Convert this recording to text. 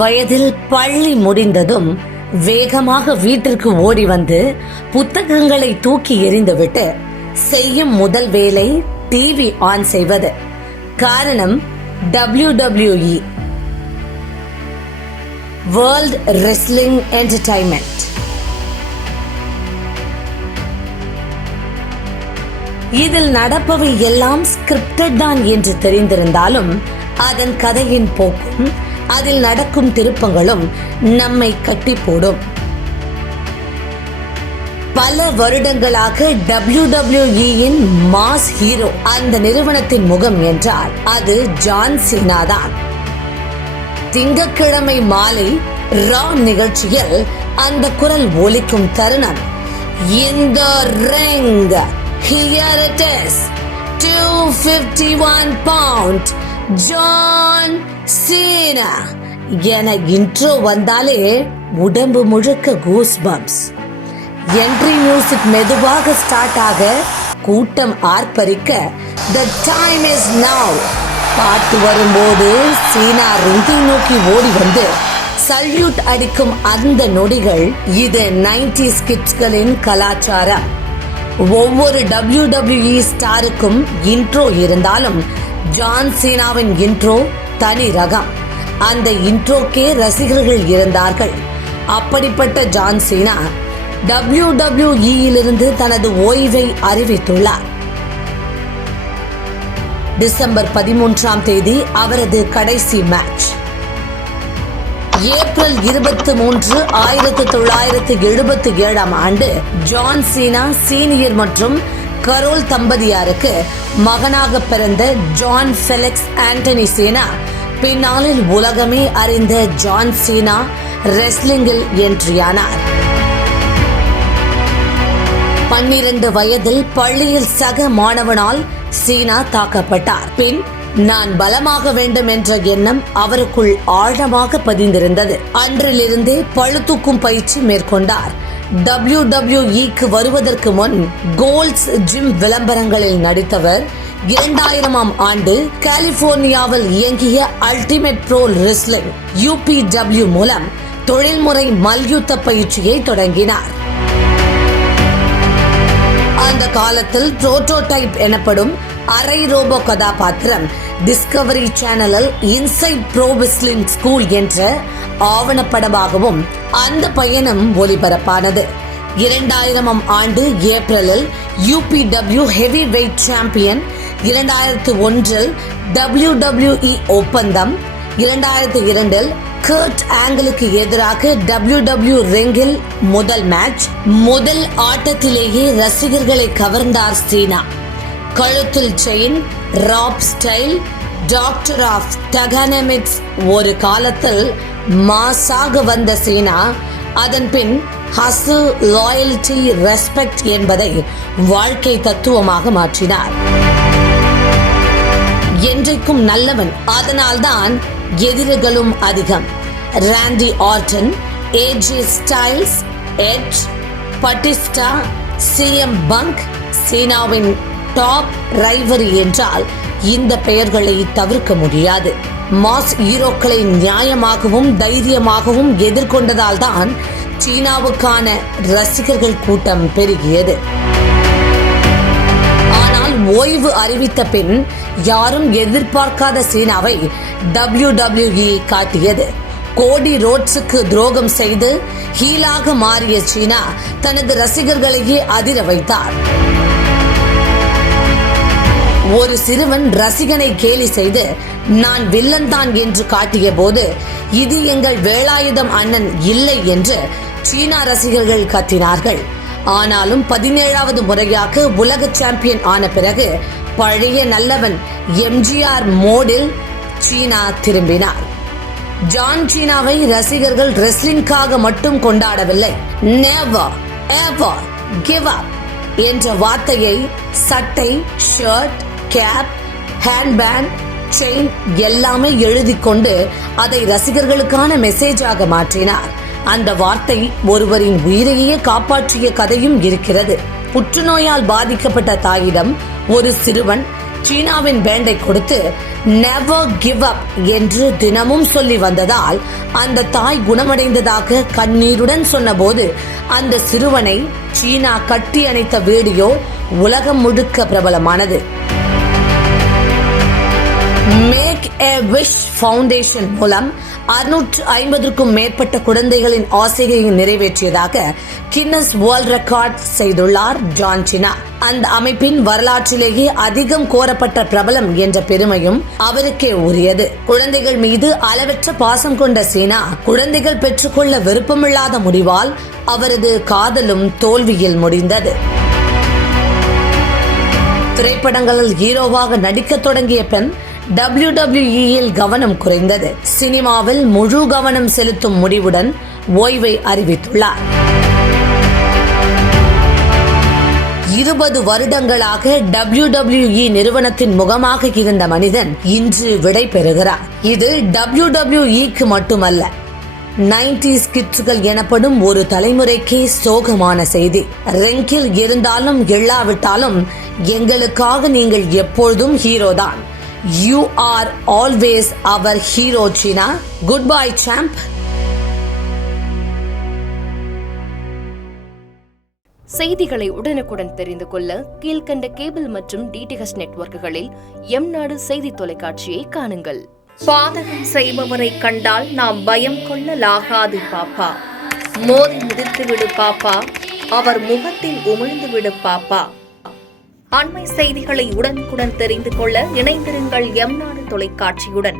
வயதில் பள்ளி முடிந்ததும் வேகமாக வீட்டிற்கு ஓடி வந்து புத்தகங்களை தூக்கி எறிந்துவிட்டு செய்யும் முதல் வேலை டிவி ஆன் செய்வது. காரணம் WWE, வேர்ல்ட் ரெஸ்லிங் என்டர்டைன்மெண்ட். இதில் நடப்பவை எல்லாம் ஸ்கிரிப்டட் தான் என்று தெரிந்திருந்தாலும் அதன் கதையின் போக்கும் அதில் நடக்கும் திருப்பங்களும் நம்மை கட்டி போடும். பல வருடங்களாக WWE-யின் மாஸ் ஹீரோ அந்த நிறுவனத்தின் முகம் என்றால் அது ஜான் சீனா தான். திங்கட்கிழமை மாலை ரா நிகழ்ச்சியில் அந்த குரல் ஒலிக்கும் தருணம், இந்த ring, here it is, 251 pound John Cena என இன்ட்ரோ வந்தாலே உடம்பு முழுக்க கூஸ் பம்ப்ஸ். என்ட்ரி மியூசிக் மெதுவாக ஸ்டார்ட் ஆக கூட்டம் ஆர்ப்பரிக்க the time is now பாட்டு வரும்போது சீனா ரிங்கை நோக்கி ஓடி வந்து சல்யூட் அடிக்கும் அந்த நொடிகள், இது 90s கிட்ஸ்களின் கலாச்சாரம். ஒவ்வொரு WWE ஸ்டாருக்கும் இன்ட்ரோ இருந்தாலும் ஜான் சீனாவின் இன்ட்ரோ தனி ரகம். அந்த இன்ட்ரோக்கே ரசிகர்கள் இருந்தார்கள். அப்படிப்பட்ட ஜான் சீனா WWE-யிலிருந்து தனது ஓய்வை அறிவித்துள்ளார். டிசம்பர் 13 அவரது கடைசி match. April 23, 1977 John Cena senior மற்றும் கரோல் தம்பதியாருக்கு மகனாக பிறந்த ஜான் ஃபெலிக்ஸ் ஆண்டனி சீனா பின்னாளில் உலகமே அறிந்த ஜான் சீனா ரெஸ்லிங்கில் என்ட்ரியானார். 12 வயதில் பள்ளியில் சக மாணவனால் சீனா தாக்கப்பட்டார். பின் நான் பலமாக வேண்டும் என்ற எண்ணம் அவருக்குள் ஆழமாக பதிந்திருந்தது. அன்றிலிருந்தே பளுதூக்கும் பயிற்சி மேற்கொண்டார். WWE-க்கு வருவதற்கு முன் கோல்ட்ஸ் ஜிம் விளம்பரங்களில் நடித்தவர் 2000ஆம் ஆண்டு கலிபோர்னியாவில் இயங்கிய அல்டிமேட் ப்ரோ ரெஸ்லிங் UPW மூலம் தொழில்முறை மல்யுத்த பயிற்சியை தொடங்கினார். அந்த காலத்தில் புரோட்டோடைப் எனப்படும் அரை ரோபோ கதாபாத்திரம் டிஸ்கவரி சேனலில் இன்சைட் ப்ரோ ரெஸ்லிங் ஸ்கூல் என்ற ஆவணப்படமாகவும் அந்த பயணம் ஒளிபரப்பானது. 2000ஆம் ஆண்டு ஏப்ரலில் UPW ஹெவி வெயிட் சாம்பியன், 2001இல் WWE ஒப்பந்தம், 2002இல் கர்ட் ஆங்கிளுக்கு எதிராக WWE ரிங்கில் முதல் மேட்ச். முதல் ஆட்டத்திலேயே ரசிகர்களை கவர்ந்தார் சீனா. கழுத்தில் chain, rap style, doctor of thuganomics. ஒரு காலத்தில் மாசாக வந்த சீனா அதன் பின் ஹசில், லாயல்டி, ரெஸ்பெக்ட் என்பதை வாழ்க்கை தத்துவமாக மாற்றினார். என்றைக்கும் நல்லவன், அதனால்தான் எதிரிகளும் அதிகம். Randy Orton, AJ Styles, Edge, Batista, CM Punk சீனாவின் டாப் ரைவரி என்றால் இந்த பெயர்களை தவிர்க்க முடியாது. மாஸ் ஹீரோக்களை நியாயமாகவும் தைரியமாகவும் எதிர்கொண்டதால் தான் சீனாவுக்கான ரசிகர்கள் கூட்டம் பெருகியது. ஆனால் ஓய்வு அறிவித்த பின் யாரும் எதிர்பார்க்காத சீனாவை WWE காட்டியது. கோடி ரோட்ஸுக்கு துரோகம் செய்து ஹீலாக மாறிய சீனா தனது ரசிகர்களையே அதிர வைத்தார். ஒரு சிறுவன் ரசிகனை கேலி செய்து நான் வில்லன் தான் என்று காட்டிய போது இது எங்கள் வேலாயுதம் அண்ணன் இல்லை என்று சீனா ரசிகர்கள் கத்தினார்கள். ஆனாலும் 17வது முறையாக உலக சாம்பியன் ஆன பிறகு பழைய நல்லவன் MGR மோடில் சீனா திரும்பினார். ஜான் சீனாவை ரசிகர்கள் ரெஸ்லிங்காக மட்டும் கொண்டாடவில்லை. நெவர் எவர் கிவ் அப் என்ற வார்த்தையை சட்டை, ஷர்ட், கேப், ஹேண்ட்பேண்ட், செயின் எல்லாமே எழுதி கொண்டு அதை ரசிகர்களுக்கான மெசேஜாக மாற்றினார். அந்த வார்த்தை ஒருவரின் உயிரையே காப்பாற்றிய கதையும் இருக்கிறது. புற்றுநோயால் பாதிக்கப்பட்ட தாயிடம் ஒரு சிறுவன் சீனாவின் பேண்டை கொடுத்து நெவர் கிவ் அப் என்று தினமும் சொல்லி வந்ததால் அந்த தாய் குணமடைந்ததாக கண்ணீருடன் சொன்னபோது அந்த சிறுவனை சீனா கட்டி அணைத்த வீடியோ உலகம் முழுக்க பிரபலமானது. மேக் எ விஷ் ஃபவுண்டேஷன் மூலம் 650க்கும் மேற்பட்ட குழந்தைகளின் ஆசையை நிறைவேற்றியதாக கின்னஸ் வேர்ல்ட் ரெக்கார்ட் செய்துள்ளார் ஜான் சீனா. அந்த அமைப்பின் வரலாற்றிலேயே அதிகம் கோரப்பட்ட பிரபலம் என்ற பெருமையும் அவருக்கே உரியது. குழந்தைகள் மீது அளவற்ற பாசம் கொண்ட சீனா குழந்தைகள் பெற்றுக்கொள்ள விருப்பமில்லாத முடிவால் அவரது காதலும் தோல்வியில் முடிந்தது. திரைப்படங்களில் ஹீரோவாக நடிக்க தொடங்கிய பெண் WWE கவனம் குறைந்தது. சினிமாவில் முழு கவனம் செலுத்தும் முடிவுடன் ஓய்வை அறிவித்துள்ளார். 20 வருடங்களாக WWE நிறுவனத்தின் முகமாக இருந்த மனிதன் இன்று விடை பெறுகிறார். இது WWEக்கு மட்டுமல்ல, 90s கிட்ஸ்கள் எனப்படும் ஒரு தலைமுறைக்கே சோகமான செய்தி. ரெங்கில் இருந்தாலும் இல்லாவிட்டாலும் எங்களுக்காக நீங்கள் எப்பொழுதும் ஹீரோதான். You are always our hero, China. Goodbye, champ. செய்திகளை உடனுக்குடன் தெரிந்து கொள்ள கீழ்க்கண்ட கேபிள் மற்றும் டிடிஎச் நெட்வொர்க்குகளில் எம்நாடு செய்தி தொலைக்காட்சியை காணுங்கள். பாதகம் செய்பவரை கண்டால் நாம் பயம் கொள்ளலாகாது பாப்பா. மோதி மிதித்துவிடு பாப்பா, அவர் முகத்தில் உமிழ்ந்துவிடு பாப்பா. அண்மை செய்திகளை உடனுக்குடன் தெரிந்து கொள்ள இணைந்திருங்கள் எம்நாடு தொலைக்காட்சியுடன்.